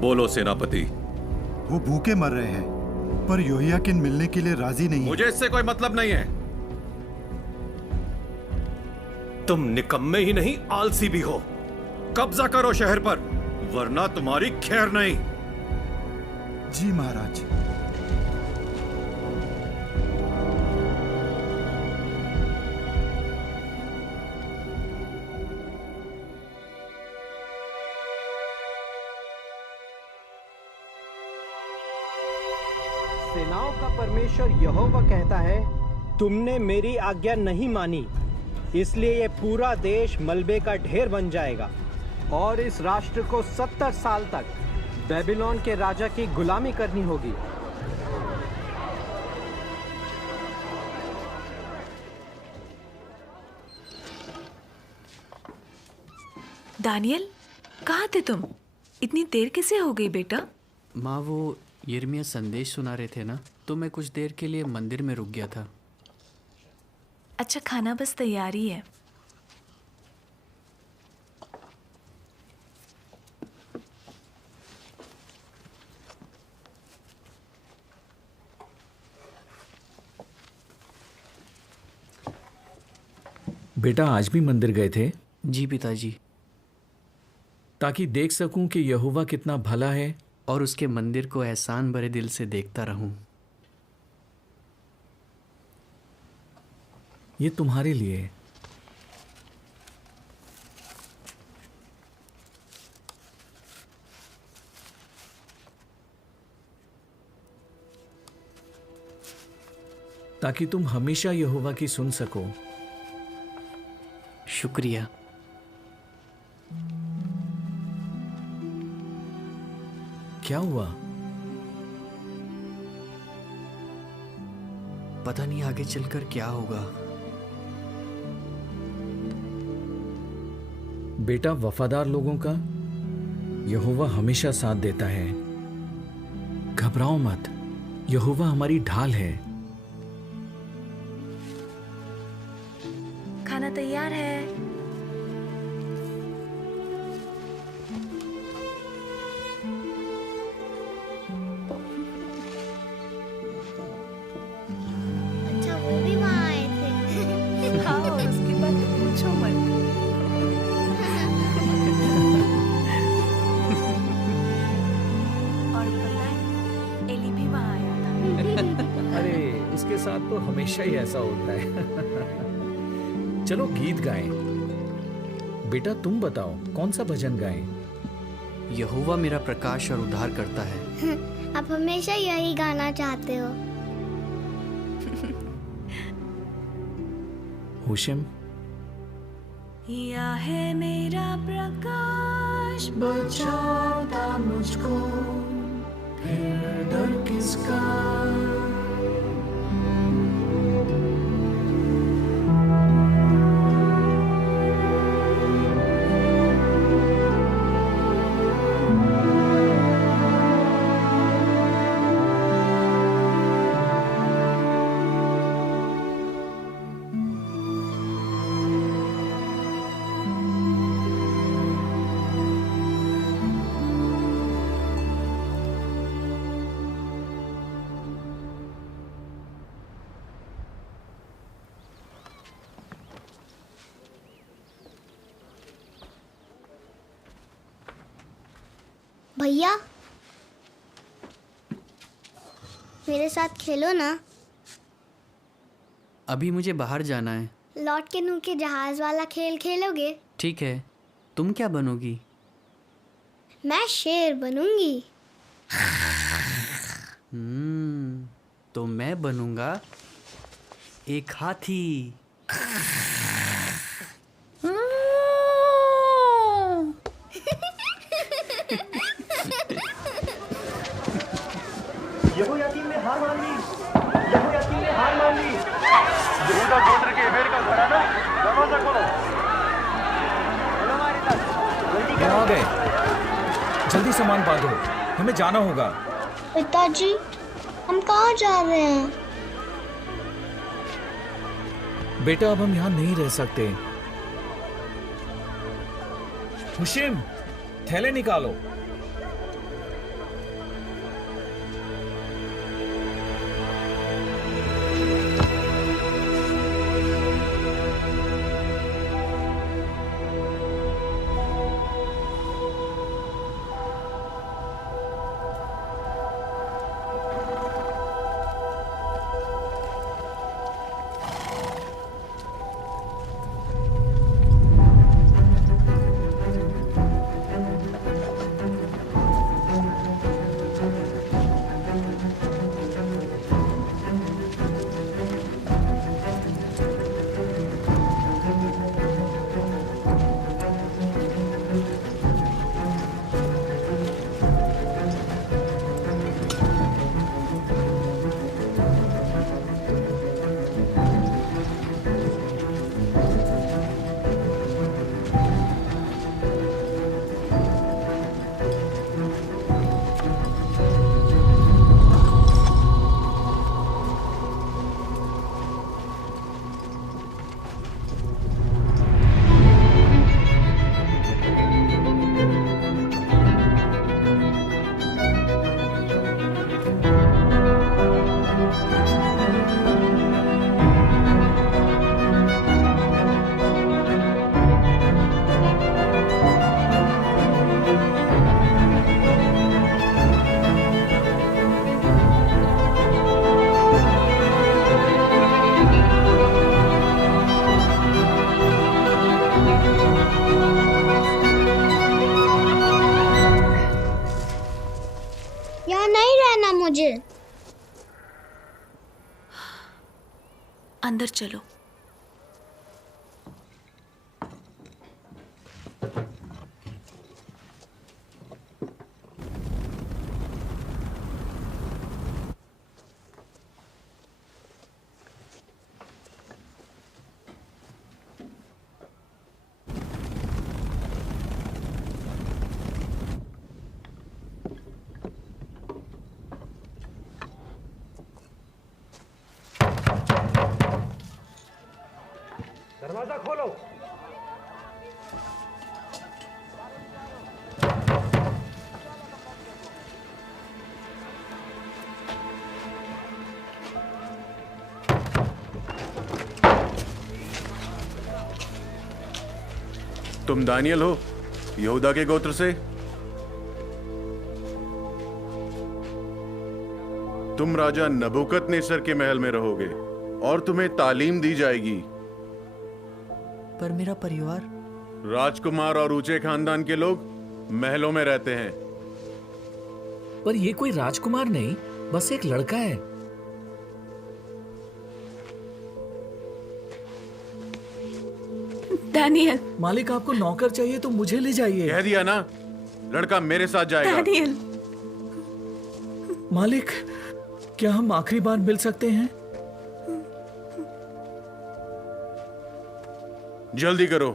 बोलो सेनापति। वो भूखे मर रहे हैं, पर योहियाकिन मिलने के लिए राजी नहीं है। मुझे इससे कोई मतलब नहीं है। तुम निकम्मे ही नहीं, आलसी भी हो। कब्जा करो शहर पर, वरना तुम्हारी खैर नहीं। जी महाराज। सेनाओं का परमेश्वर यहोवा कहता है, तुमने मेरी आज्ञा नहीं मानी, इसलिए ये पूरा देश मलबे का ढेर बन जाएगा और इस राष्ट्र को 70 साल तक बेबीलोन के राजा की गुलामी करनी होगी। दानियल, कहाँ थे तुम? इतनी देर कैसे हो गई बेटा? माँ, वो यिर्मयाह संदेश सुना रहे थे ना, तो मैं कुछ देर के लिए मंदिर में रुक गया था। अच्छा, खाना बस तैयार ही है। बेटा, आज भी मंदिर गए थे? जी पिताजी। ताकि देख सकूं कि यहोवा कितना भला है और उसके मंदिर को एहसान भरे दिल से देखता रहूं। ये तुम्हारे लिए। ताकि तुम हमेशा यहोवा की सुन सको। शुक्रिया। क्या हुआ? पता नहीं आगे चलकर क्या होगा। बेटा, वफादार लोगों का यहोवा हमेशा साथ देता है। घबराओ मत, यहोवा हमारी ढाल है। खाना तैयार है। अच्छा, वो भी वहाँ आए थे। हाँ, उसके बाद तो पूछो मत। और पता है, एली भी वहाँ आया था। अरे, उसके साथ तो हमेशा ही ऐसा होता है। चलो गीत गाएं। बेटा, तुम बताओ कौन सा भजन गाएं? यहोवा मेरा प्रकाश और उद्धार करता है। आप हमेशा यही गाना चाहते हो। होशम। या है मेरा प्रकाश, बचाता मुझको, फिर डर किसका। भैया, मेरे साथ खेलो ना। अभी मुझे बाहर जाना है। लौट के नू के जहाज वाला खेल खेलोगे? ठीक है। तुम क्या बनोगी? मैं शेर बनूंगी। तो मैं बनूंगा एक हाथी। यहोयाकीन ने हार मान ली। यहोयाकीन ने हार मान ली। यहूदा गोत्र के एबेर का घराना, दरवाजा खोलो। यहाँ आ गए। जल्दी सामान बांधो, हमें जाना होगा। पिताजी, हम कहाँ जा रहे हैं? बेटा, अब हम यहाँ नहीं रह सकते। हुशिम, थैले निकालो। अंदर चलो। दरवाजा खोलो। तुम दानियल हो, यहूदा के गोत्र से? तुम राजा नबूकदनेस्सर के महल में रहोगे और तुम्हें तालीम दी जाएगी। पर मेरा परिवार? राजकुमार और ऊंचे खानदान के लोग महलों में रहते हैं। पर ये कोई राजकुमार नहीं, बस एक लड़का है। दानियल, मालिक आपको नौकर चाहिए तो मुझे ले जाइए। कह दिया ना, लड़का मेरे साथ जाएगा। दानियल। मालिक, क्या हम आखिरी बार मिल सकते हैं? जल्दी करो।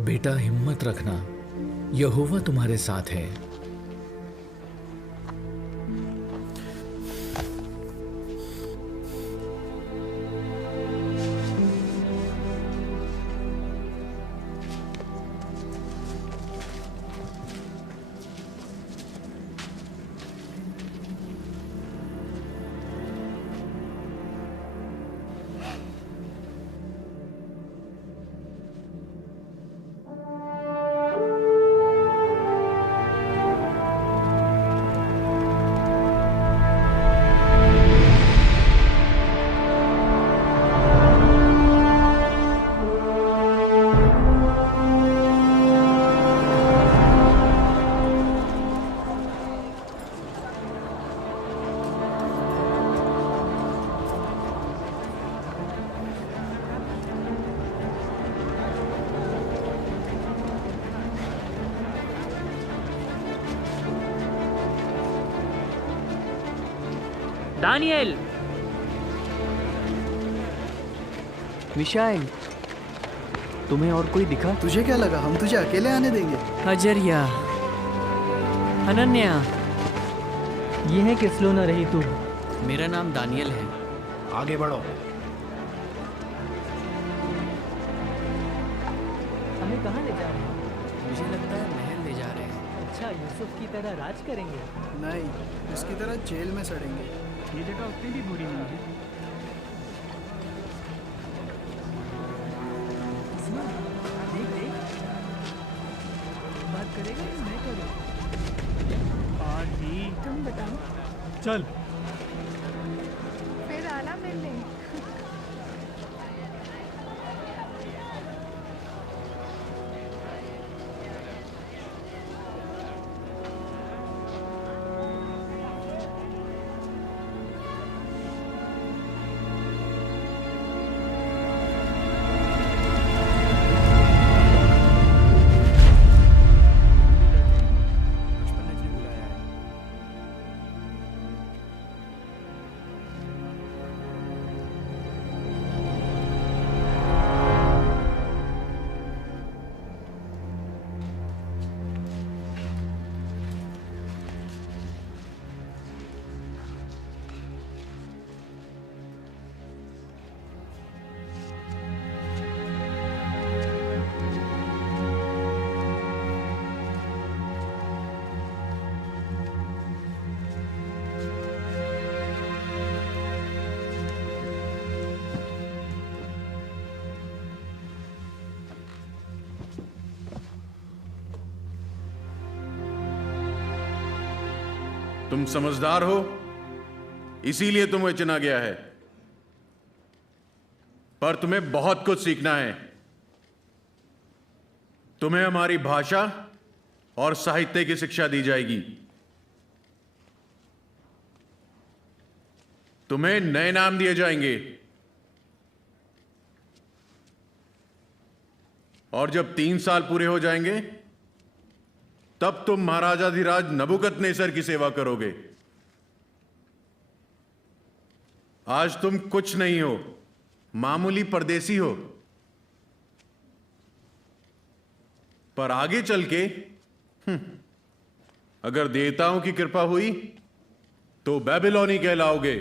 बेटा हिम्मत रखना, यहोवा तुम्हारे साथ है। दानियल, मिशाइल, तुम्हें और कोई दिखा? तुझे क्या लगा हम तुझे अकेले आने देंगे? अजरिया, अनन्या। ये है किस लो न रही तू। मेरा नाम दानियल है। आगे बढ़ो। हमें कहाँ ले जा रहे हैं? मुझे लगता है महल ले जा रहे हैं। अच्छा, यूसुफ की तरह राज करेंगे? नहीं, इसकी तरह जेल में सड़ेंगे। ये जगह उतनी भी बुरी नहीं है। देख देख, बात करेगा कि मैं करूँ? आजी, तुम बताओ। चल। फिर आना मिलने। तुम समझदार हो, इसीलिए तुम्हें चुना गया है। पर तुम्हें बहुत कुछ सीखना है। तुम्हें हमारी भाषा और साहित्य की शिक्षा दी जाएगी। तुम्हें नए नाम दिए जाएंगे और जब 3 साल पूरे हो जाएंगे तब तुम महाराजाधिराज नबुकदनेस्सर की सेवा करोगे। आज तुम कुछ नहीं हो, मामूली परदेसी हो, पर आगे चल के अगर देवताओं की कृपा हुई तो बेबीलोनी कहलाओगे।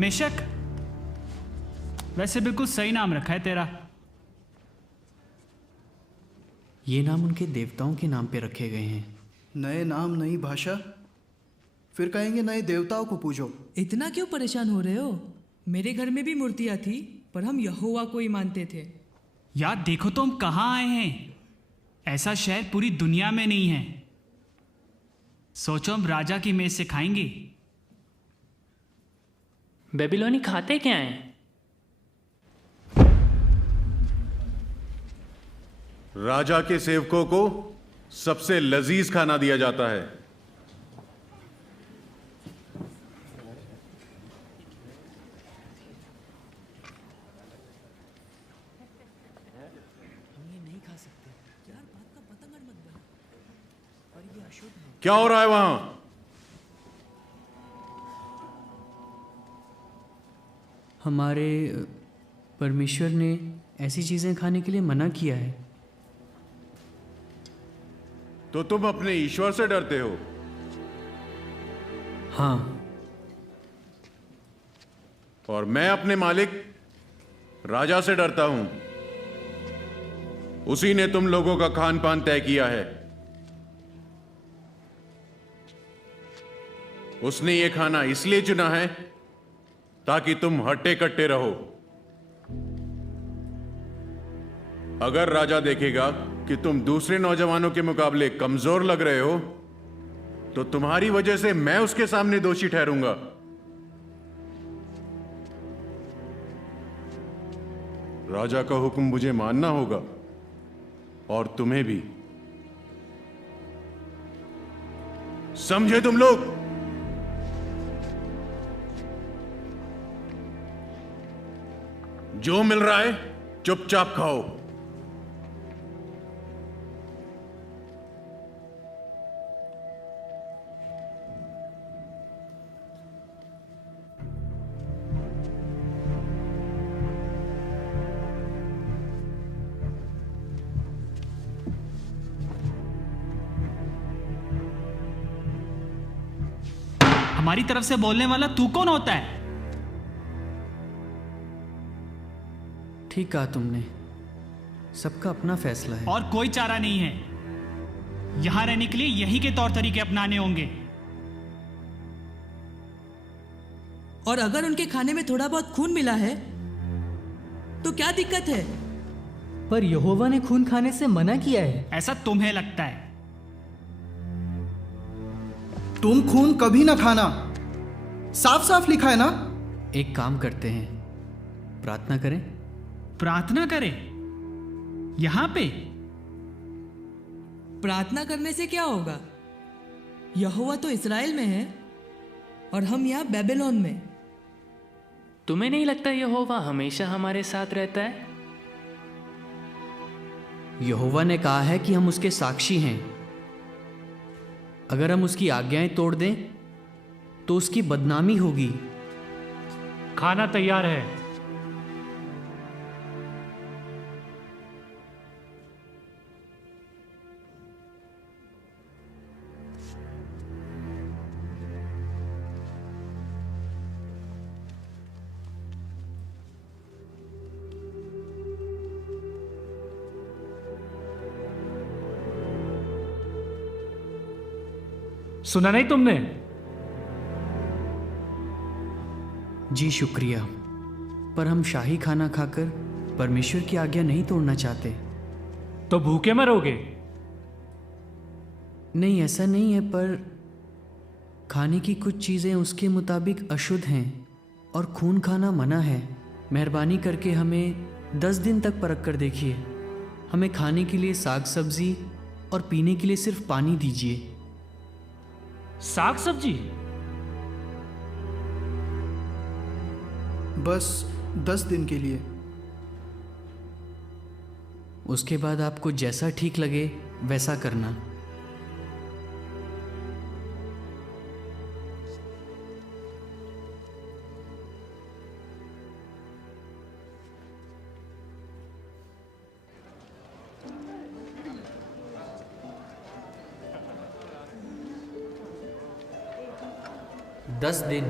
मेशक, वैसे बिल्कुल सही नाम रखा है तेरा। ये नाम उनके देवताओं के नाम पे रखे गए हैं। नए नाम नई भाषा, फिर कहेंगे नए देवताओं को पूजो। इतना क्यों परेशान हो रहे हो? मेरे घर में भी मूर्तियां थी, पर हम यहोवा को ही मानते थे। यार देखो तो हम कहाँ आए हैं। ऐसा शहर पूरी दुनिया में नहीं है। सोचो हम राजा की मेज से खाएंगे। बेबीलोनी खाते क्या हैं? राजा के सेवकों को सबसे लजीज खाना दिया जाता है। क्या हो रहा है वहां? हमारे परमेश्वर ने ऐसी चीज़ें खाने के लिए मना किया है। तो तुम अपने ईश्वर से डरते हो? हाँ। और मैं अपने मालिक राजा से डरता हूं। उसी ने तुम लोगों का खान पान तय किया है। उसने ये खाना इसलिए चुना है ताकि तुम हट्टे कट्टे रहो। अगर राजा देखेगा कि तुम दूसरे नौजवानों के मुकाबले कमजोर लग रहे हो तो तुम्हारी वजह से मैं उसके सामने दोषी ठहरूंगा। राजा का हुक्म मुझे मानना होगा और तुम्हें भी। समझे तुम लोग? जो मिल रहा है चुपचाप खाओ। हमारी तरफ से बोलने वाला तू कौन होता है? ठीक कहा तुमने, सबका अपना फैसला है। और कोई चारा नहीं है। यहां रहने के लिए यही के तौर तरीके अपनाने होंगे। और अगर उनके खाने में थोड़ा बहुत खून मिला है तो क्या दिक्कत है? पर यहोवा ने खून खाने से मना किया है। ऐसा तुम्हें लगता है। तुम खून कभी ना खाना, साफ साफ लिखा है ना। एक काम करते हैं, प्रार्थना करें। प्रार्थना करें? यहां पे? प्रार्थना करने से क्या होगा? यहोवा तो इस्राएल में है और हम यहाँ बेबीलोन में। तुम्हें नहीं लगता यहोवा हमेशा हमारे साथ रहता है? यहोवा ने कहा है कि हम उसके साक्षी हैं। अगर हम उसकी आज्ञाएं तोड़ दें तो उसकी बदनामी होगी। खाना तैयार है। सुना नहीं तुमने? जी शुक्रिया, पर हम शाही खाना खाकर परमेश्वर की आज्ञा नहीं तोड़ना चाहते। तो भूखे मरोगे? नहीं, ऐसा नहीं है, पर खाने की कुछ चीज़ें उसके मुताबिक अशुद्ध हैं और खून खाना मना है। मेहरबानी करके हमें 10 दिन तक परख कर देखिए। हमें खाने के लिए साग सब्जी और पीने के लिए सिर्फ पानी दीजिए। साग सब्जी? बस 10 दिन के लिए। उसके बाद आपको जैसा ठीक लगे वैसा करना। दस दिन।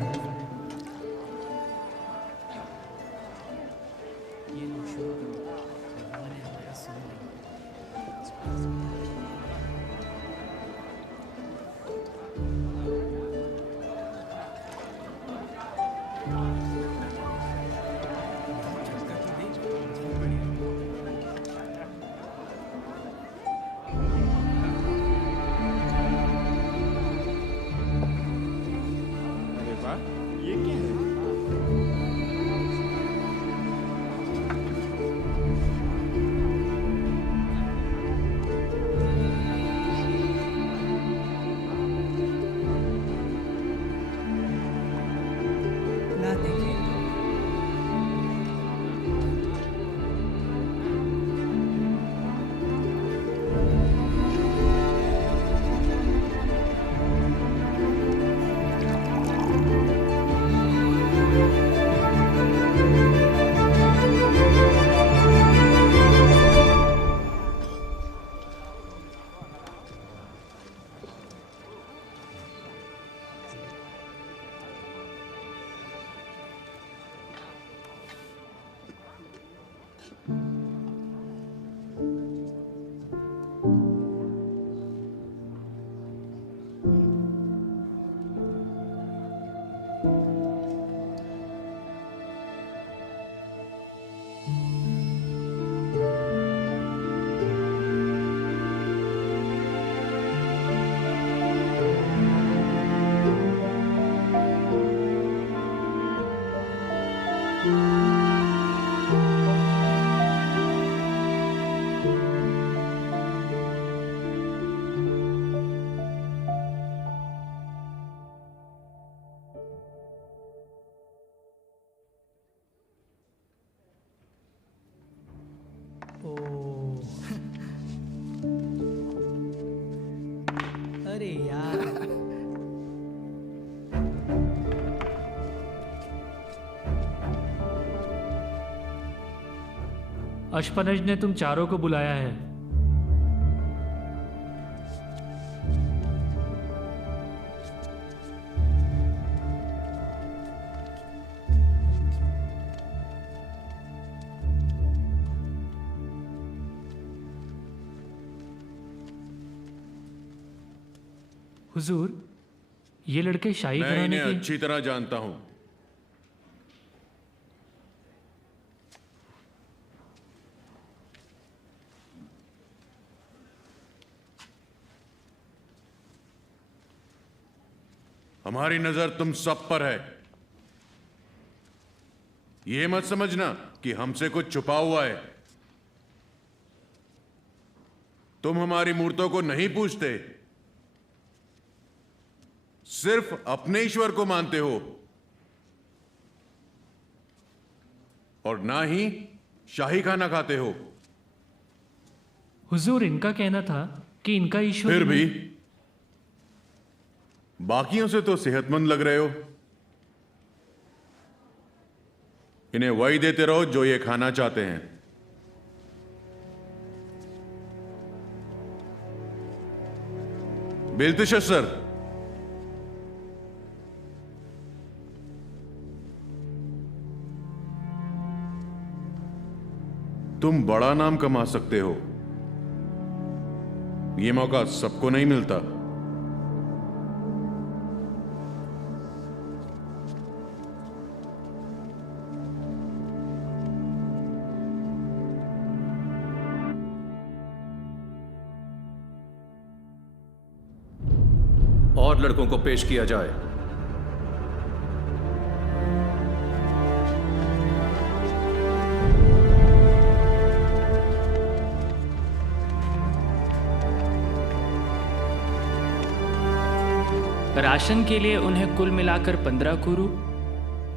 ला देखिए। अरे यार, अशपनज ने तुम चारों को बुलाया है। हुजूर, ये लड़के शाही मैं घराने इन्हें के अच्छी तरह जानता हूं। हमारी नजर तुम सब पर है। यह मत समझना कि हमसे कुछ छुपा हुआ है। तुम हमारी मूर्तों को नहीं पूजते, सिर्फ अपने ईश्वर को मानते हो और ना ही शाही खाना खाते हो। हुजूर, इनका कहना था कि इनका ईश्वर फिर भी बाकियों से तो सेहतमंद लग रहे हो। इन्हें वही देते रहो जो ये खाना चाहते हैं। बेल्तशस्सर, तुम बड़ा नाम कमा सकते हो। यह मौका सबको नहीं मिलता। और लड़कों को पेश किया जाए। राशन के लिए उन्हें कुल मिलाकर 15 कुरु,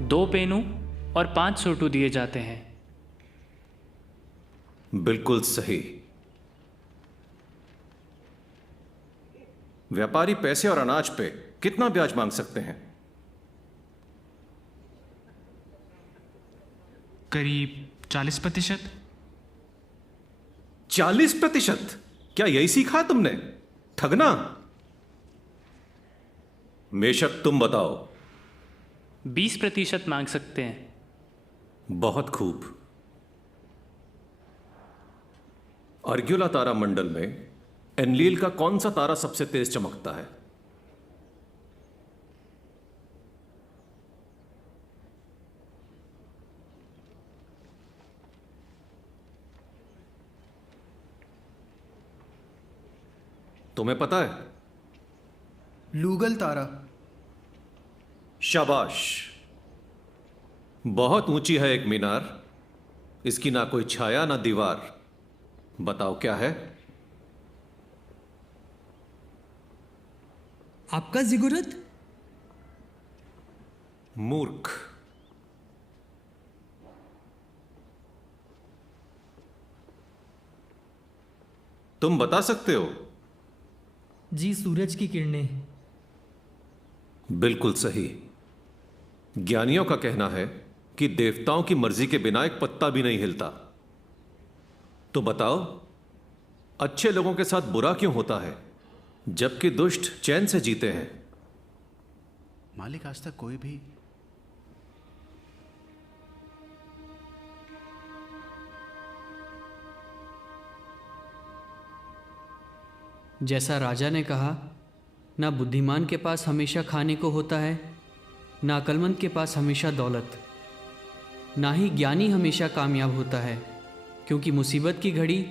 2 पेनू और 5 सोटू दिए जाते हैं। बिल्कुल सही। व्यापारी पैसे और अनाज पे कितना ब्याज मांग सकते हैं? करीब 40%। 40%? क्या यही सीखा है तुमने? ठगना? मेशक तुम बताओ। 20% मांग सकते हैं। बहुत खूब। अर्ग्युला तारा मंडल में एनलील का कौन सा तारा सबसे तेज चमकता है? तुम्हें पता है? लूगल तारा। शाबाश। बहुत ऊंची है एक मीनार, इसकी ना कोई छाया ना दीवार। बताओ क्या है? आपका जिगुरत? मूर्ख। तुम बता सकते हो? जी, सूरज की किरणें। बिल्कुल सही। ज्ञानियों का कहना है कि देवताओं की मर्जी के बिना एक पत्ता भी नहीं हिलता। तो बताओ, अच्छे लोगों के साथ बुरा क्यों होता है जबकि दुष्ट चैन से जीते हैं? मालिक, आज तक कोई भी जैसा राजा ने कहा, ना बुद्धिमान के पास हमेशा खाने को होता है, ना अक्लमंद के पास हमेशा दौलत, ना ही ज्ञानी हमेशा कामयाब होता है, क्योंकि मुसीबत की घड़ी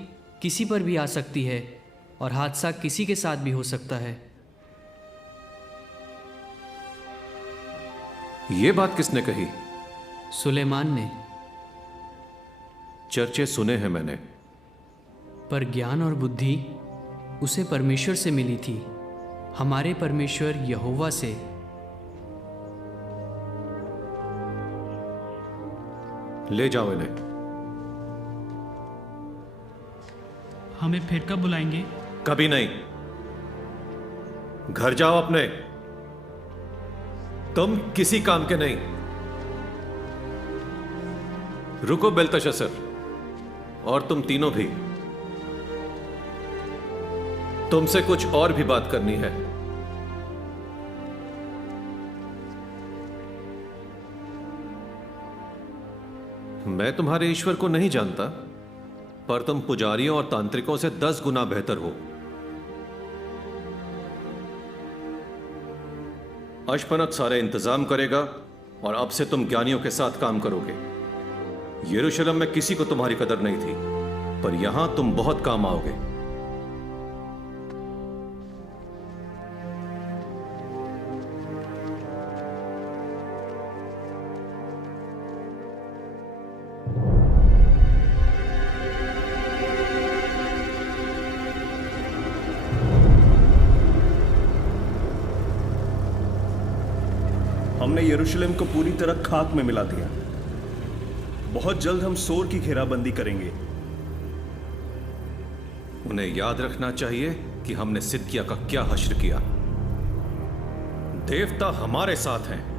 किसी पर भी आ सकती है और हादसा किसी के साथ भी हो सकता है। यह बात किसने कही? सुलेमान ने। चर्चे सुने हैं मैंने। पर ज्ञान और बुद्धि उसे परमेश्वर से मिली थी, हमारे परमेश्वर यहोवा से। ले जाओ इन्हें। हमें फिर कब बुलाएंगे? कभी नहीं। घर जाओ अपने। तुम किसी काम के नहीं। रुको बेल्तशस्सर, और तुम तीनों भी। तुमसे कुछ और भी बात करनी है। मैं तुम्हारे ईश्वर को नहीं जानता, पर तुम पुजारियों और तांत्रिकों से 10 गुना बेहतर हो। अश्पनत सारे इंतजाम करेगा और अब से तुम ज्ञानियों के साथ काम करोगे। यरूशलेम में किसी को तुम्हारी कदर नहीं थी, पर यहां तुम बहुत काम आओगे। हमने यरूशलेम को पूरी तरह खाक में मिला दिया। बहुत जल्द हम सोर की घेराबंदी करेंगे। उन्हें याद रखना चाहिए कि हमने सिदकिया का क्या हश्र किया। देवता हमारे साथ हैं।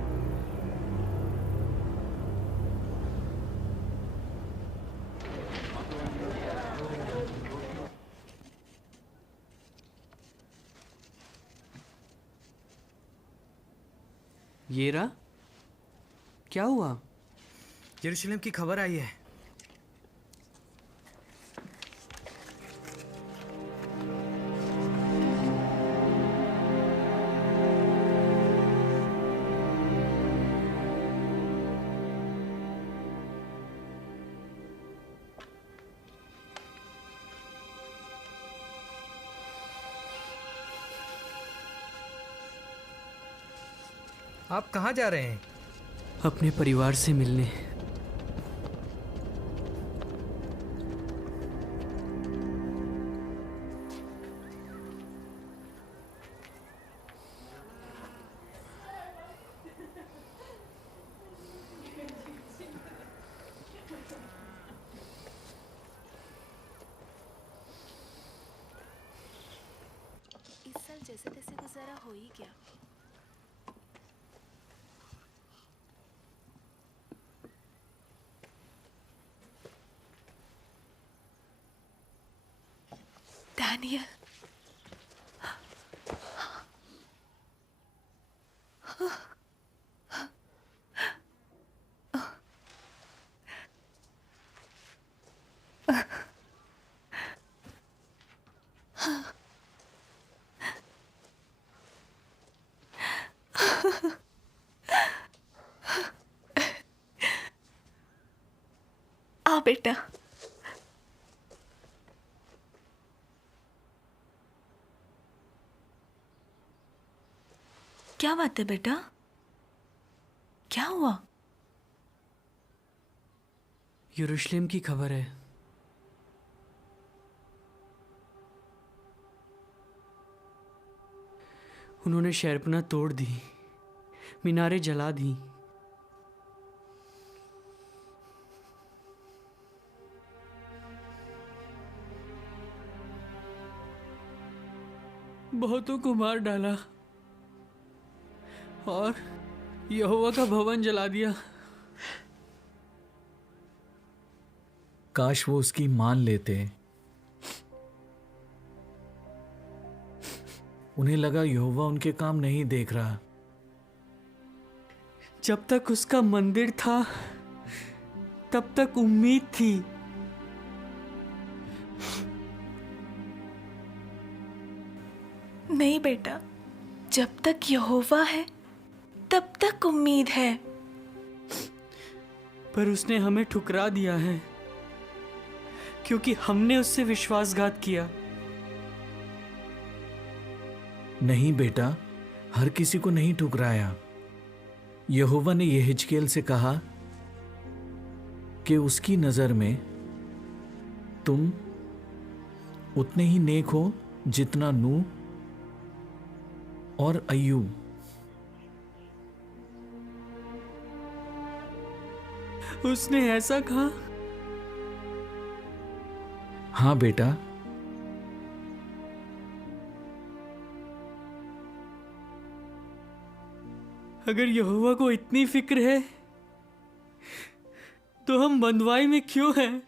ये रहा। क्या हुआ? यरूशलेम की खबर आई है। आप कहाँ जा रहे हैं? अपने परिवार से मिलने। इस साल जैसे तैसे गुजारा हो ही गया। डैनियल, आ बेटा। क्या बात है बेटा? क्या हुआ? यरूशलेम की खबर है। उन्होंने शहरपनाह तोड़ दी, मीनारें जला दी। बहुतों को मार डाला और यहोवा का भवन जला दिया। काश वो उसकी मान लेते। उन्हें लगा यहोवा उनके काम नहीं देख रहा। जब तक उसका मंदिर था तब तक उम्मीद थी। नहीं बेटा, जब तक यहोवा है तब तक उम्मीद है। पर उसने हमें ठुकरा दिया है क्योंकि हमने उससे विश्वासघात किया। नहीं बेटा, हर किसी को नहीं ठुकराया। यहोवा ने यहेजकेल से कहा कि उसकी नजर में तुम उतने ही नेक हो जितना नूह और अय्यूब। उसने ऐसा कहा? हाँ बेटा, अगर यहोवा को इतनी फिक्र है तो हम बंधुआई में क्यों हैं?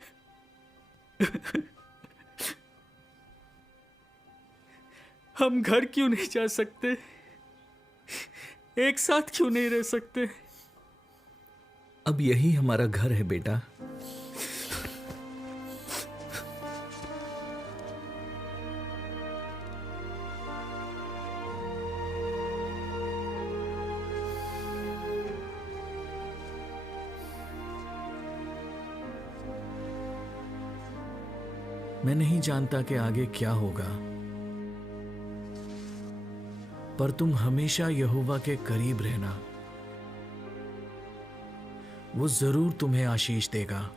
हम घर क्यों नहीं जा सकते? एक साथ क्यों नहीं रह सकते? अब यही हमारा घर है बेटा। मैं नहीं जानता कि आगे क्या होगा, पर तुम हमेशा यहोवा के करीब रहना। वो जरूर तुम्हें आशीष देगा।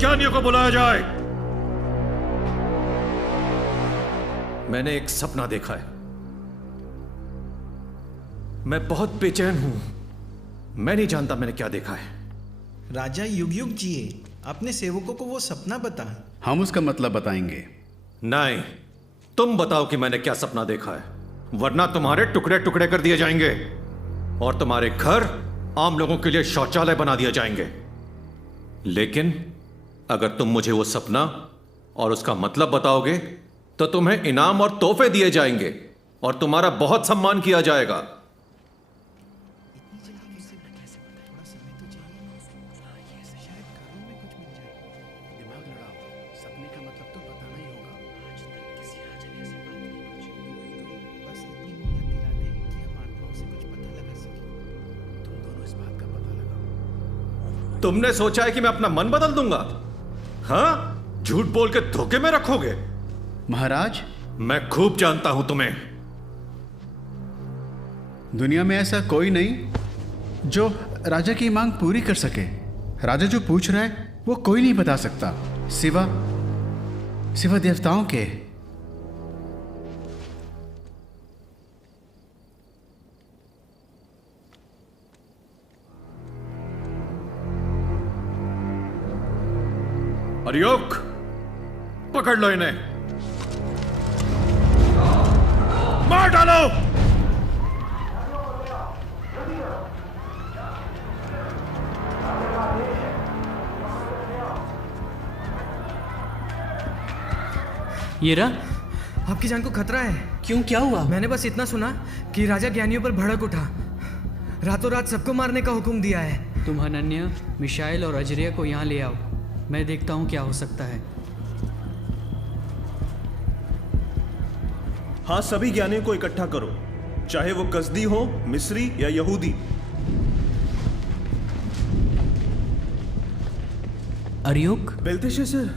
ज्ञानियों को बुलाया जाए। मैंने एक सपना देखा है। मैं बहुत बेचैन हूं। मैं नहीं जानता मैंने क्या देखा है। राजा युग युग जिए, अपने सेवकों को वो सपना बता। हम उसका मतलब बताएंगे। नहीं, तुम बताओ कि मैंने क्या सपना देखा है, वरना तुम्हारे टुकड़े टुकड़े कर दिए जाएंगे और तुम्हारे घर आम लोगों के लिए शौचालय बना दिए जाएंगे। लेकिन अगर तुम मुझे वो सपना और उसका मतलब बताओगे तो तुम्हें इनाम और तोहफे दिए जाएंगे और तुम्हारा बहुत सम्मान किया जाएगा। तुमने सोचा है कि मैं अपना मन बदल दूंगा? हाँ, झूठ बोल के धोखे में रखोगे? महाराज, मैं खूब जानता हूं तुम्हें। दुनिया में ऐसा कोई नहीं जो राजा की मांग पूरी कर सके। राजा जो पूछ रहा है वो कोई नहीं बता सकता, सिवा देवताओं के। अरियोक, पकड़ लो इन्हें, मार डालो। ये रहा। आपकी जान को खतरा है। क्यों, क्या हुआ? मैंने बस इतना सुना कि राजा ज्ञानियों पर भड़क उठा, रातों रात सबको मारने का हुक्म दिया है। तुम हनन्या, मिशाइल और अजरिया को यहाँ ले आओ, मैं देखता हूँ क्या हो सकता है। हाँ, सभी ज्ञानियों को इकट्ठा करो, चाहे वो कसदी हो, मिस्री या यहूदी। अरियोक, बेल्तेशास्सर,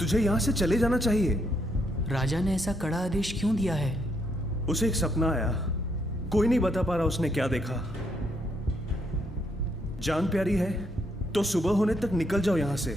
तुझे यहां से चले जाना चाहिए। राजा ने ऐसा कड़ा आदेश क्यों दिया है? उसे एक सपना आया, कोई नहीं बता पा रहा उसने क्या देखा। जान प्यारी है तो सुबह होने तक निकल जाओ यहां से।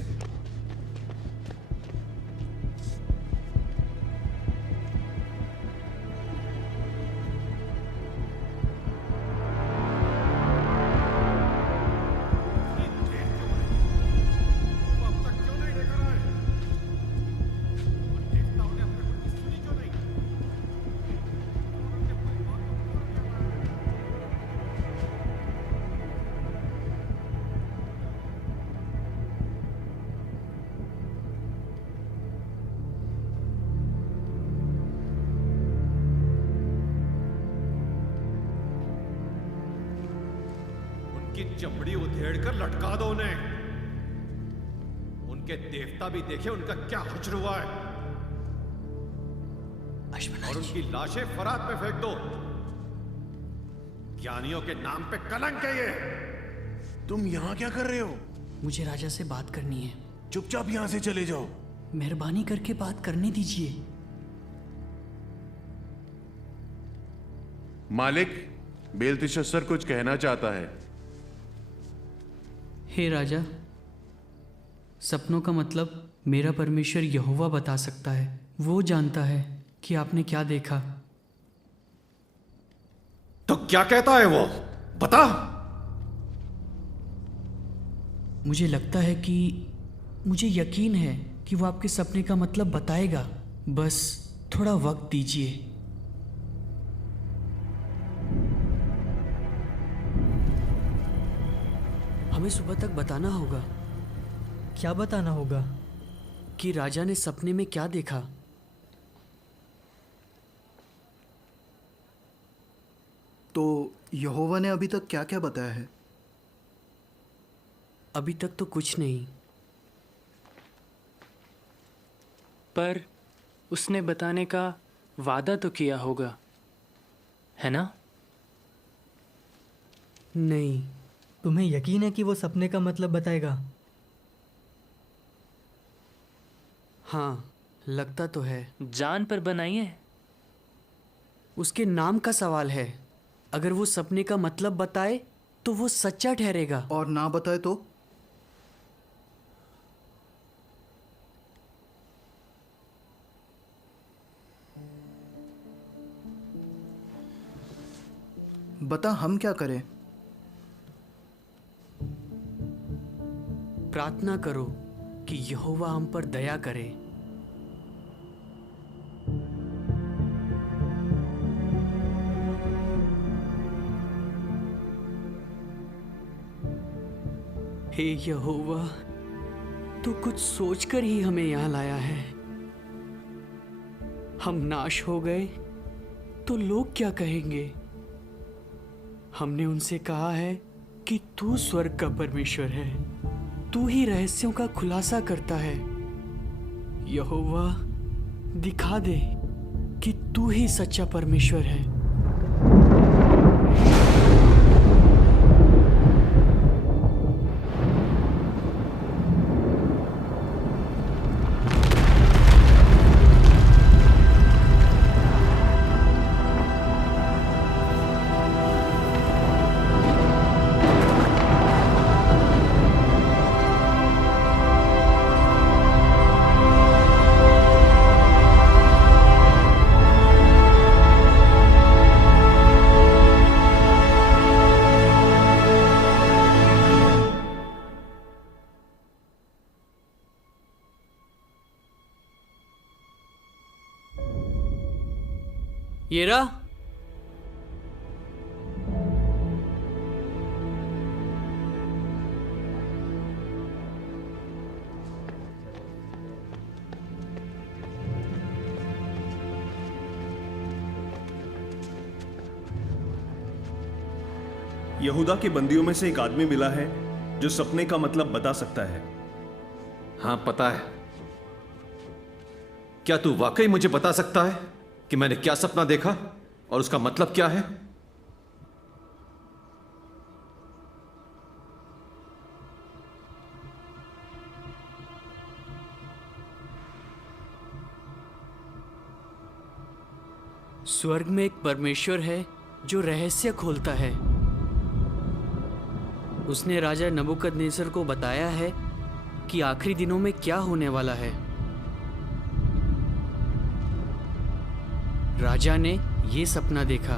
की चमड़ी उधेड़ कर लटका दो उन्हें। उनके देवता भी देखे उनका क्या हश्र हुआ है, और उनकी लाशें फरात में फेंक दो। ज्ञानियों के नाम पे कलंक है ये। तुम यहां क्या कर रहे हो? मुझे राजा से बात करनी है। चुपचाप यहां से चले जाओ। मेहरबानी करके बात करने दीजिए। मालिक, बेल्तेशास्सर कुछ कहना चाहता है। हे राजा, सपनों का मतलब मेरा परमेश्वर यहोवा बता सकता है। वो जानता है कि आपने क्या देखा। तो क्या कहता है वो, बता। मुझे लगता है कि मुझे यकीन है कि वो आपके सपने का मतलब बताएगा, बस थोड़ा वक्त दीजिए। हमें सुबह तक बताना होगा। क्या बताना होगा? कि राजा ने सपने में क्या देखा। तो यहोवा ने अभी तक क्या क्या बताया है? अभी तक तो कुछ नहीं, पर उसने बताने का वादा तो किया होगा, है ना? नहीं। तुम्हें यकीन है कि वो सपने का मतलब बताएगा? हाँ, लगता तो है। जान पर बनाइए। उसके नाम का सवाल है। अगर वो सपने का मतलब बताए तो वो सच्चा ठहरेगा, और ना बताए तो? बता, हम क्या करें? प्रार्थना करो कि यहोवा हम पर दया करे। हे यहोवा, तू कुछ सोचकर ही हमें यहाँ लाया है। हम नाश हो गए तो लोग क्या कहेंगे? हमने उनसे कहा है कि तू स्वर्ग का परमेश्वर है, तू ही रहस्यों का खुलासा करता है। यहोवा, दिखा दे कि तू ही सच्चा परमेश्वर है। येरा, यहूदा के बंदियों में से एक आदमी मिला है जो सपने का मतलब बता सकता है। हाँ, पता है। क्या तू वाकई मुझे बता सकता है कि मैंने क्या सपना देखा और उसका मतलब क्या है? स्वर्ग में एक परमेश्वर है जो रहस्य खोलता है। उसने राजा नबूकदनेस्सर को बताया है कि आखिरी दिनों में क्या होने वाला है। राजा ने ये सपना देखा।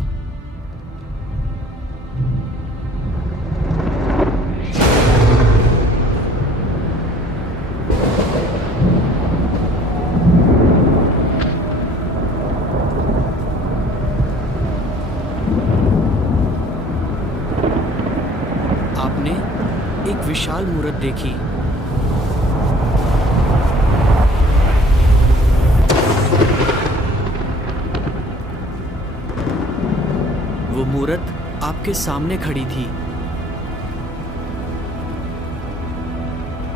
आपने एक विशाल मूरत देखी। वो मूरत आपके सामने खड़ी थी।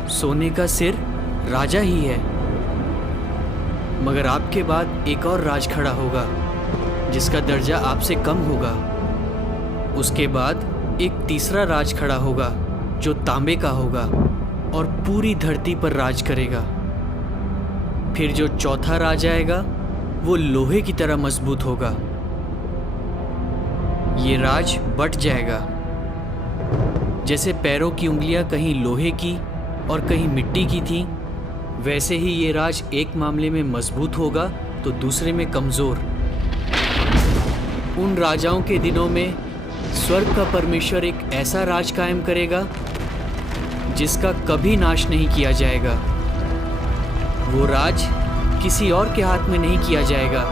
सोने का सिर राजा ही है, मगर आपके बाद एक और राज खड़ा होगा जिसका दर्जा आपसे कम होगा। उसके बाद एक तीसरा राज खड़ा होगा जो तांबे का होगा और पूरी धरती पर राज करेगा। फिर जो चौथा राज आएगा वो लोहे की तरह मजबूत होगा। ये राज बट जाएगा। जैसे पैरों की उंगलियां कहीं लोहे की और कहीं मिट्टी की थी, वैसे ही ये राज एक मामले में मजबूत होगा तो दूसरे में कमजोर। उन राजाओं के दिनों में स्वर्ग का परमेश्वर एक ऐसा राज कायम करेगा जिसका कभी नाश नहीं किया जाएगा। वो राज किसी और के हाथ में नहीं किया जाएगा।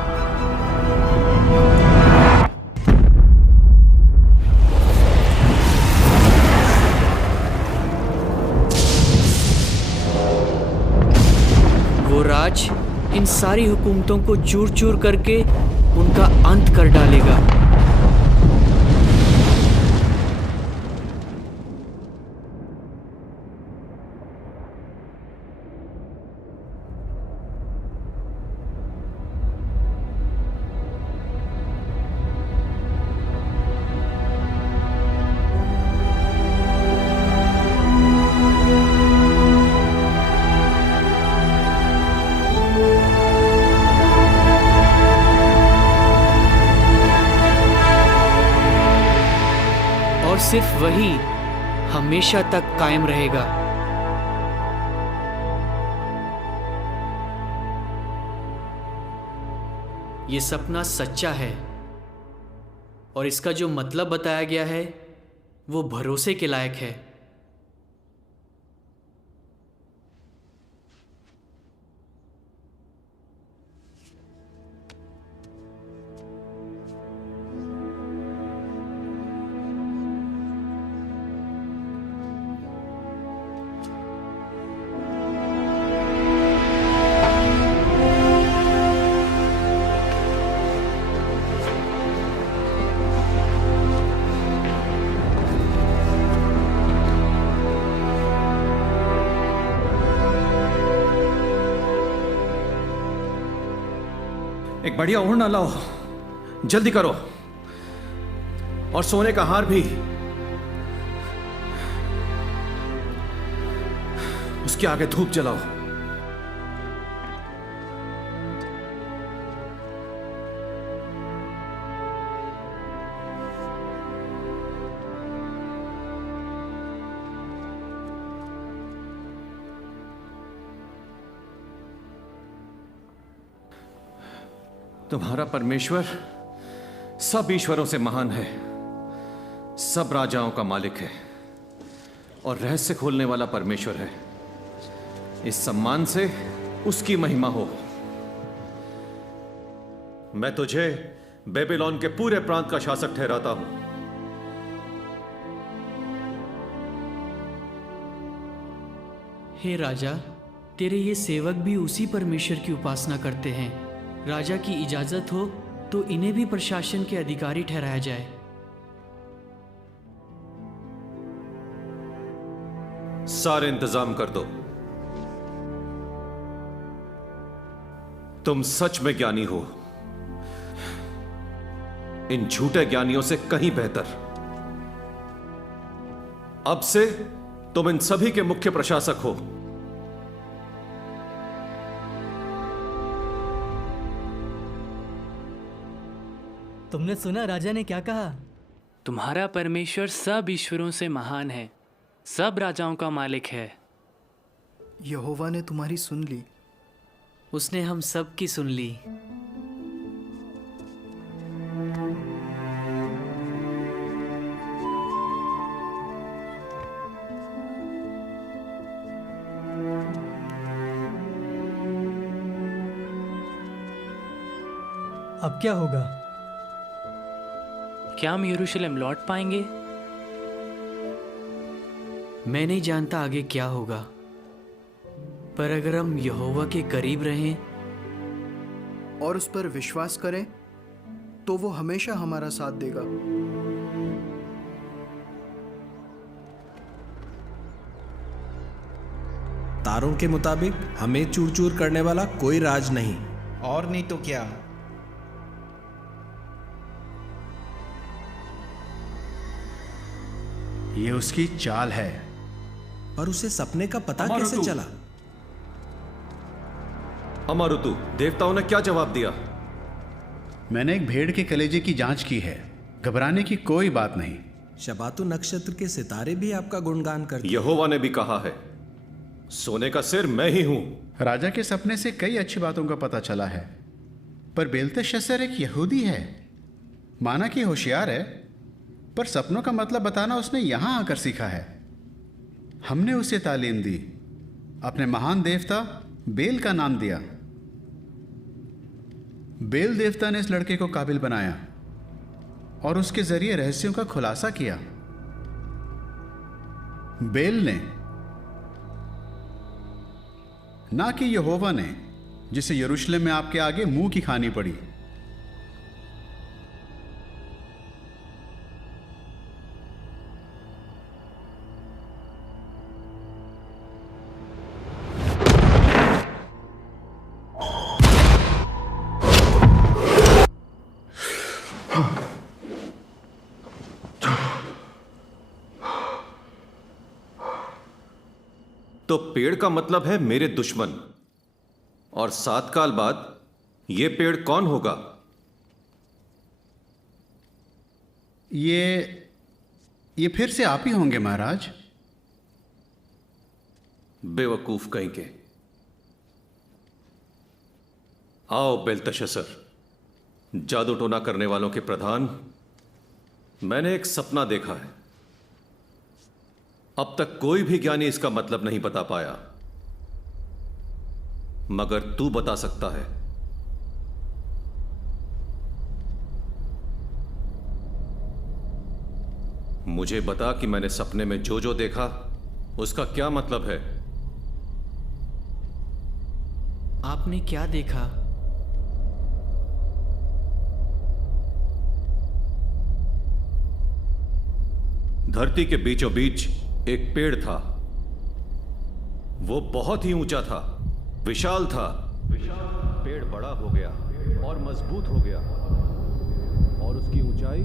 वो राज इन सारी हुकूमतों को चूर चूर करके उनका अंत कर डालेगा। और सिर्फ वही हमेशा तक कायम रहेगा। ये सपना सच्चा है और इसका जो मतलब बताया गया है वो भरोसे के लायक है। एक बढ़िया ओढ़ना लाओ, जल्दी करो। और सोने का हार भी। उसके आगे धूप जलाओ। तुम्हारा परमेश्वर सब ईश्वरों से महान है, सब राजाओं का मालिक है और रहस्य खोलने वाला परमेश्वर है। इस सम्मान से उसकी महिमा हो। मैं तुझे बेबीलोन के पूरे प्रांत का शासक ठहराता हूं। हे राजा, तेरे ये सेवक भी उसी परमेश्वर की उपासना करते हैं। राजा की इजाजत हो तो इन्हें भी प्रशासन के अधिकारी ठहराया जाए। सारे इंतजाम कर दो। तुम सच में ज्ञानी हो, इन झूठे ज्ञानियों से कहीं बेहतर। अब से तुम इन सभी के मुख्य प्रशासक हो। तुमने सुना राजा ने क्या कहा? तुम्हारा परमेश्वर सब ईश्वरों से महान है, सब राजाओं का मालिक है। यहोवा ने तुम्हारी सुन ली। उसने हम सब की सुन ली। अब क्या होगा? क्या हम यरूशलेम लौट पाएंगे? मैं नहीं जानता आगे क्या होगा, पर अगर हम यहोवा के करीब रहें और उस पर विश्वास करें तो वो हमेशा हमारा साथ देगा। तारों के मुताबिक हमें चूर चूर करने वाला कोई राज नहीं। और नहीं तो क्या। ये उसकी चाल है। पर उसे सपने का पता कैसे चला? अमारुतु, देवताओं ने क्या जवाब दिया? मैंने एक भेड़ के कलेजे की जांच की है, घबराने की कोई बात नहीं। शबातु नक्षत्र के सितारे भी आपका गुणगान करते हैं। यहोवा ने भी कहा है, सोने का सिर मैं ही हूं। राजा के सपने से कई अच्छी बातों का पता चला है, पर बेलतशस्सर एक यहूदी है। माना कि होशियार है, पर सपनों का मतलब बताना उसने यहां आकर सीखा है। हमने उसे तालीम दी, अपने महान देवता बेल का नाम दिया। बेल देवता ने इस लड़के को काबिल बनाया और उसके जरिए रहस्यों का खुलासा किया। बेल ने, ना कि यहोवा ने, जिसे यरूशलेम में आपके आगे मुंह की खानी पड़ी। तो पेड़ का मतलब है मेरे दुश्मन, और 7 काल बाद यह पेड़ कौन होगा? ये फिर से आप ही होंगे महाराज। बेवकूफ कहीं के। आओ बेलतशस्सर, जादू टोना करने वालों के प्रधान, मैंने एक सपना देखा है। अब तक कोई भी ज्ञानी इसका मतलब नहीं बता पाया, मगर तू बता सकता है। मुझे बता कि मैंने सपने में जो जो देखा उसका क्या मतलब है। आपने क्या देखा? धरती के बीचों बीच एक पेड़ था। वो बहुत ही ऊंचा था, विशाल था। पेड़ बड़ा हो गया और मजबूत हो गया और उसकी ऊंचाई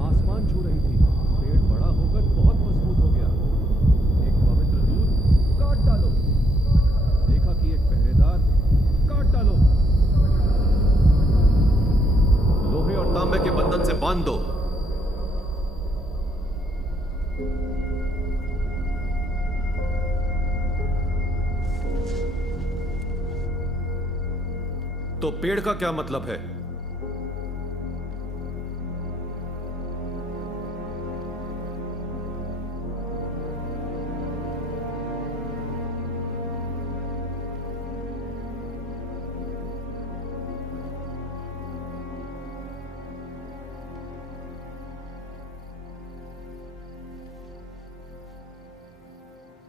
आसमान छू रही थी। पेड़ बड़ा होकर बहुत मजबूत हो गया। एक पवित्र दूत काट डालो। देखा कि एक पहरेदार काट डालो। लोहे और तांबे के बंधन से बांध दो। तो पेड़ का क्या मतलब है?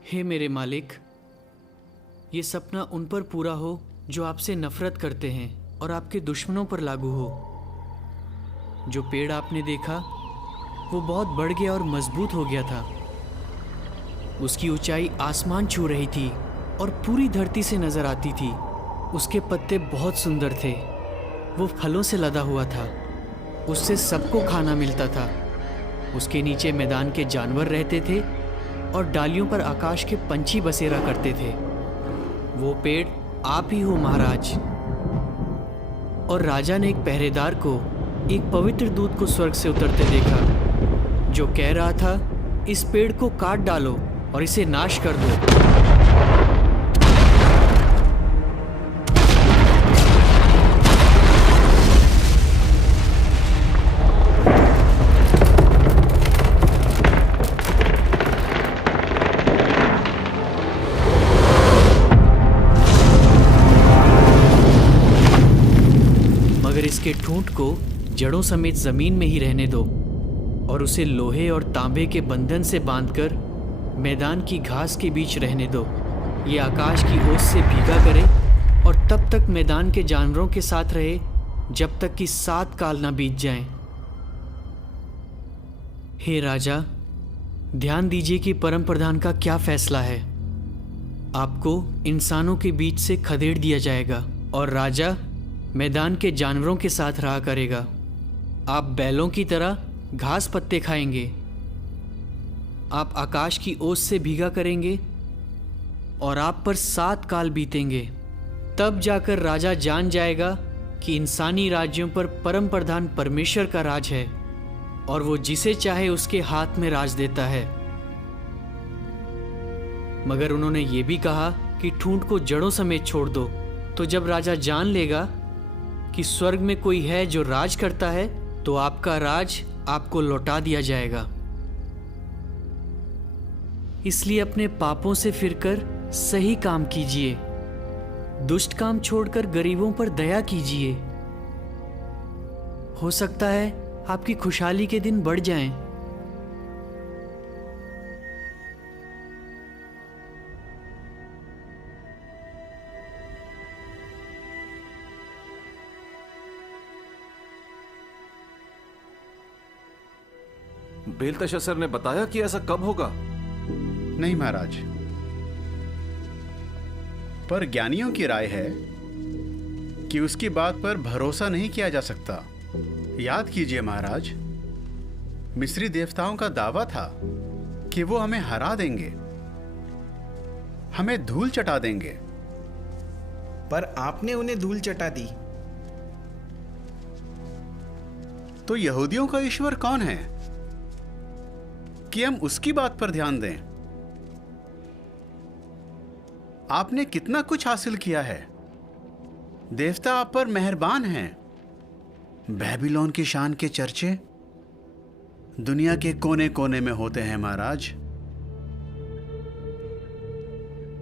हे मेरे मालिक, ये सपना उन पर पूरा हो जो आपसे नफरत करते हैं और आपके दुश्मनों पर लागू हो। जो पेड़ आपने देखा वो बहुत बढ़ गया और मजबूत हो गया था। उसकी ऊंचाई आसमान छू रही थी और पूरी धरती से नजर आती थी। उसके पत्ते बहुत सुंदर थे। वो फलों से लदा हुआ था। उससे सबको खाना मिलता था। उसके नीचे मैदान के जानवर रहते थे और डालियों पर आकाश के पंछी बसेरा करते थे। वो पेड़ आप ही हो महाराज। और राजा ने एक पहरेदार को एक पवित्र दूत को स्वर्ग से उतरते देखा, जो कह रहा था, इस पेड़ को काट डालो और इसे नाश कर दो। इसके ठूंठ को जड़ों समेत जमीन में ही रहने दो और उसे लोहे और तांबे के बंधन से बांधकर मैदान की घास के बीच रहने दो। ये आकाश की ओस से भीगा करे और तब तक मैदान के जानवरों के साथ रहे जब तक कि 7 काल ना बीत जाएं। हे राजा, ध्यान दीजिए कि परम प्रधान का क्या फैसला है। आपको इंसानों के बीच से खदेड़ दिया जाएगा और राजा मैदान के जानवरों के साथ रहा करेगा। आप बैलों की तरह घास पत्ते खाएंगे। आप आकाश की ओस से भीगा करेंगे और आप पर 7 काल बीतेंगे। तब जाकर राजा जान जाएगा कि इंसानी राज्यों पर परम प्रधान परमेश्वर का राज है और वो जिसे चाहे उसके हाथ में राज देता है। मगर उन्होंने ये भी कहा कि ठूंठ को जड़ों समेत छोड़ दो। तो जब राजा जान लेगा कि स्वर्ग में कोई है जो राज करता है, तो आपका राज आपको लौटा दिया जाएगा। इसलिए अपने पापों से फिरकर सही काम कीजिए। दुष्ट काम छोड़कर गरीबों पर दया कीजिए। हो सकता है आपकी खुशहाली के दिन बढ़ जाएं। बेलतशस्सर ने बताया कि ऐसा कब होगा? नहीं महाराज, पर ज्ञानियों की राय है कि उसकी बात पर भरोसा नहीं किया जा सकता। याद कीजिए महाराज, मिस्री देवताओं का दावा था कि वो हमें हरा देंगे, हमें धूल चटा देंगे। पर आपने उन्हें धूल चटा दी। तो यहूदियों का ईश्वर कौन है कि हम उसकी बात पर ध्यान दें? आपने कितना कुछ हासिल किया है। देवता आप पर मेहरबान हैं। बेबीलोन की शान के चर्चे दुनिया के कोने कोने में होते हैं महाराज।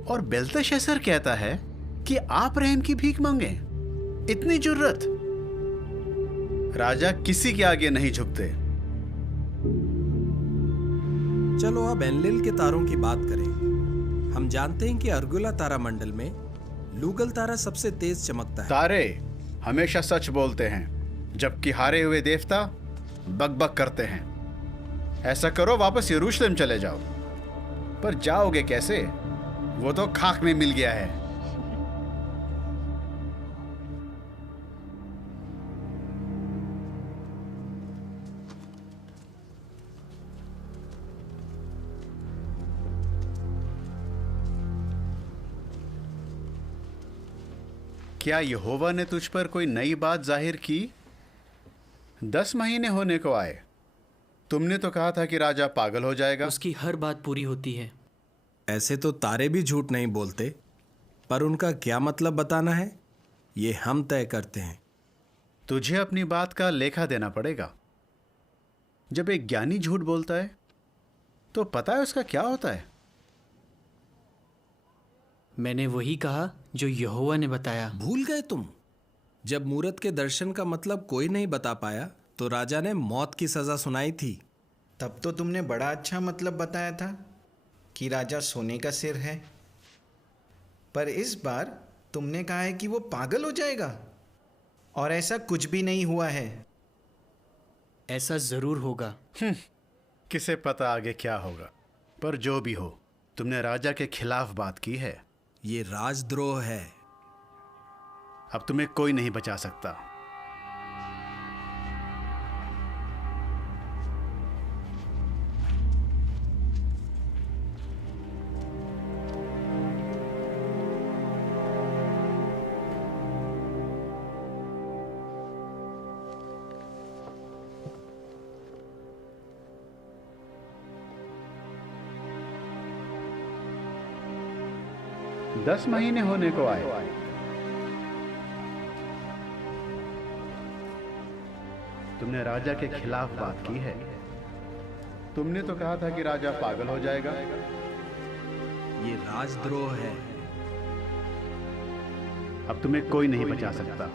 और बेलतशस्सर कहता है कि आप रहम की भीख मांगे। इतनी जुर्रत! राजा किसी के आगे नहीं झुकते। चलो अब एनलिल के तारों की बात करें। हम जानते हैं कि अर्गुला तारा मंडल में लूगल तारा सबसे तेज चमकता है। तारे हमेशा सच बोलते हैं, जबकि हारे हुए देवता बकबक करते हैं। ऐसा करो, वापस यरूशलेम चले जाओ। पर जाओगे कैसे? वो तो खाक में मिल गया है। क्या यहोवा ने तुझ पर कोई नई बात जाहिर की? 10 महीने होने को आए, तुमने तो कहा था कि राजा पागल हो जाएगा। उसकी हर बात पूरी होती है। ऐसे तो तारे भी झूठ नहीं बोलते, पर उनका क्या मतलब बताना है ये हम तय करते हैं। तुझे अपनी बात का लेखा देना पड़ेगा। जब एक ज्ञानी झूठ बोलता है तो पता है उसका क्या होता है? मैंने वही कहा जो यहोवा ने बताया। भूल गए तुम? जब मूरत के दर्शन का मतलब कोई नहीं बता पाया तो राजा ने मौत की सजा सुनाई थी। तब तो तुमने बड़ा अच्छा मतलब बताया था कि राजा सोने का सिर है, पर इस बार तुमने कहा है कि वो पागल हो जाएगा, और ऐसा कुछ भी नहीं हुआ है। ऐसा जरूर होगा। किसे पता आगे क्या होगा, पर जो भी हो तुमने राजा के खिलाफ बात की है। ये राजद्रोह है। अब तुम्हें कोई नहीं बचा सकता। दस महीने होने को आए, तुमने राजा के खिलाफ बात की है। तुमने तो कहा था कि राजा पागल हो जाएगा। ये राजद्रोह है। अब तुम्हें कोई नहीं बचा सकता।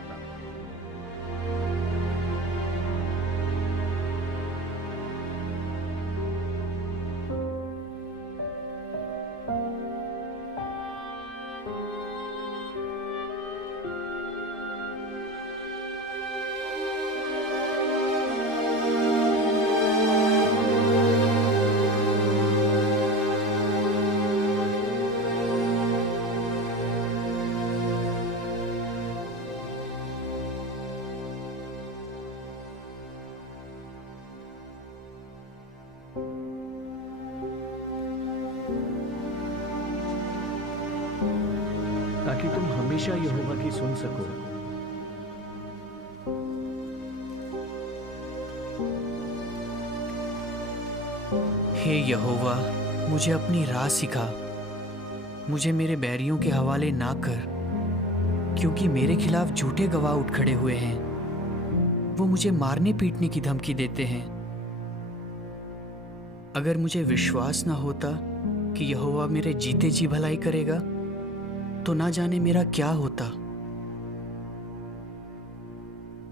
ताकि तुम हमेशा यहोवा की सुन सको। हे यहोवा, मुझे अपनी राह सिखा। मुझे मेरे बैरियों के हवाले ना कर, क्योंकि मेरे खिलाफ झूठे गवाह उठ खड़े हुए हैं। वो मुझे मारने पीटने की धमकी देते हैं। अगर मुझे विश्वास ना होता कि यहोवा मेरे जीते जी भलाई करेगा, तो ना जाने मेरा क्या होता।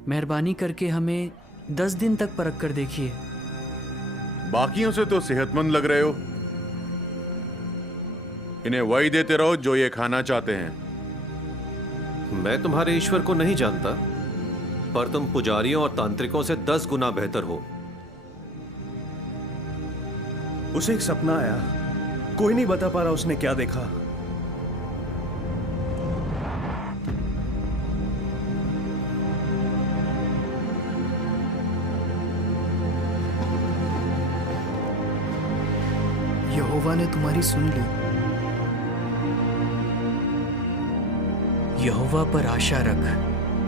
मेहरबानी करके हमें 10 दिन तक परख कर देखिए। बाकियों से तो सेहतमंद लग रहे हो। इन्हें वही देते रहो जो ये खाना चाहते हैं। मैं तुम्हारे ईश्वर को नहीं जानता, पर तुम पुजारियों और तांत्रिकों से 10 गुना बेहतर हो। उसे एक सपना आया, कोई नहीं बता पा रहा उसने क्या देखा। यहोवा ने तुम्हारी सुन ली। यहोवा पर आशा रख,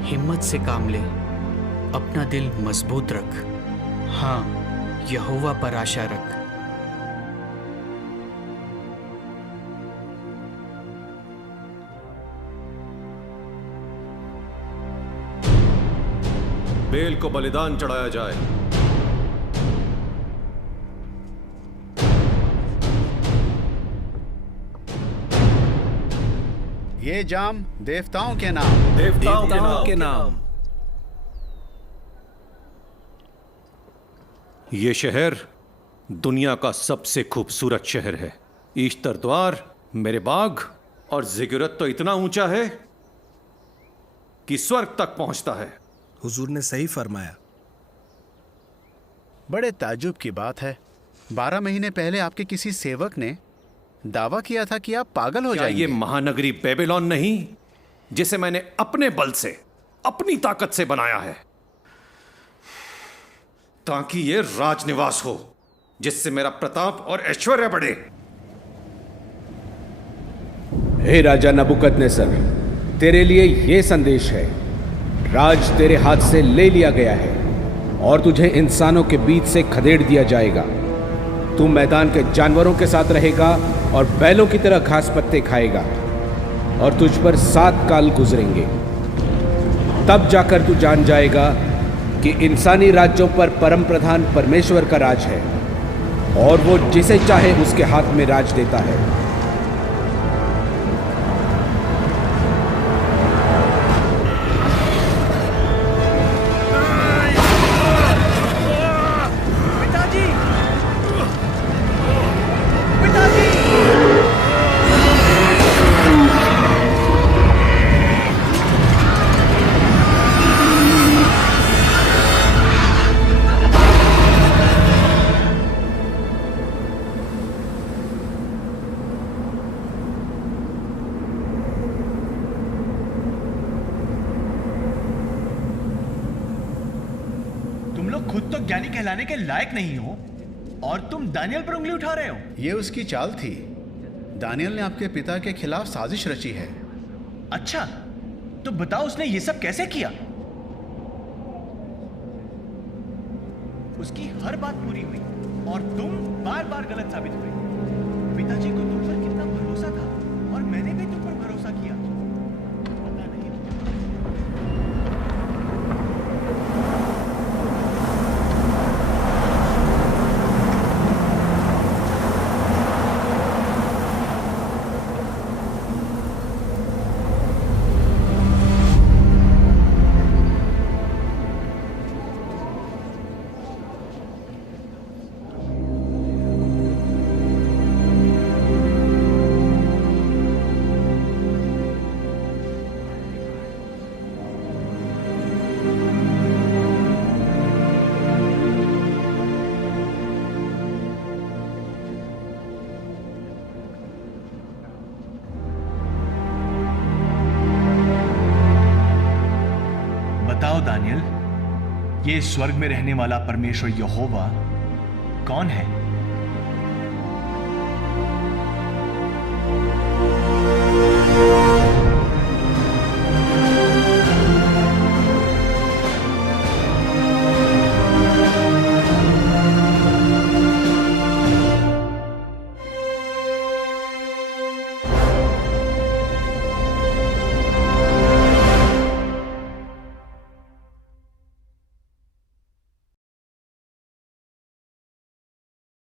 हिम्मत से काम ले, अपना दिल मजबूत रख। हाँ, यहोवा पर आशा रख। बेल को बलिदान चढ़ाया जाए। ये जाम देवताओं के नाम। देवताओं के नाम। ये शहर दुनिया का सबसे खूबसूरत शहर है। ईस्टर द्वार, मेरे बाग और जिगुरत तो इतना ऊंचा है कि स्वर्ग तक पहुंचता है। हुजूर ने सही फरमाया। बड़े ताज्जुब की बात है, 12 महीने पहले आपके किसी सेवक ने दावा किया था कि आप पागल हो जाएंगे। ये महानगरी बेबीलोन नहीं, जिसे मैंने अपने बल से, अपनी ताकत से बनाया है, ताकि ये राजनिवास हो जिससे मेरा प्रताप और ऐश्वर्य बढ़े। हे राजा नबुकदनेस्सर, तेरे लिए ये संदेश है, राज तेरे हाथ से ले लिया गया है और तुझे इंसानों के बीच से खदेड़ दिया जाएगा। तू मैदान के जानवरों के साथ रहेगा और बैलों की तरह घास पत्ते खाएगा और तुझ पर 7 काल गुजरेंगे। तब जाकर तू जान जाएगा कि इंसानी राज्यों पर परम प्रधान परमेश्वर का राज है और वो जिसे चाहे उसके हाथ में राज देता है। खुद तो ज्ञानी कहलाने के लायक नहीं हो और तुम दानियल पर उंगली उठा रहे हो। ये उसकी चाल थी। दानियल ने आपके पिता के खिलाफ साजिश रची है। अच्छा, तो बताओ उसने ये सब कैसे किया? उसकी हर बात पूरी हुई और तुम बार बार गलत साबित हुए। पिताजी को तुम पर कितना भरोसा था और मैंने भी तुम पर भरोसा किया। पता नहीं। बताओ दानियल, ये स्वर्ग में रहने वाला परमेश्वर यहोवा कौन है?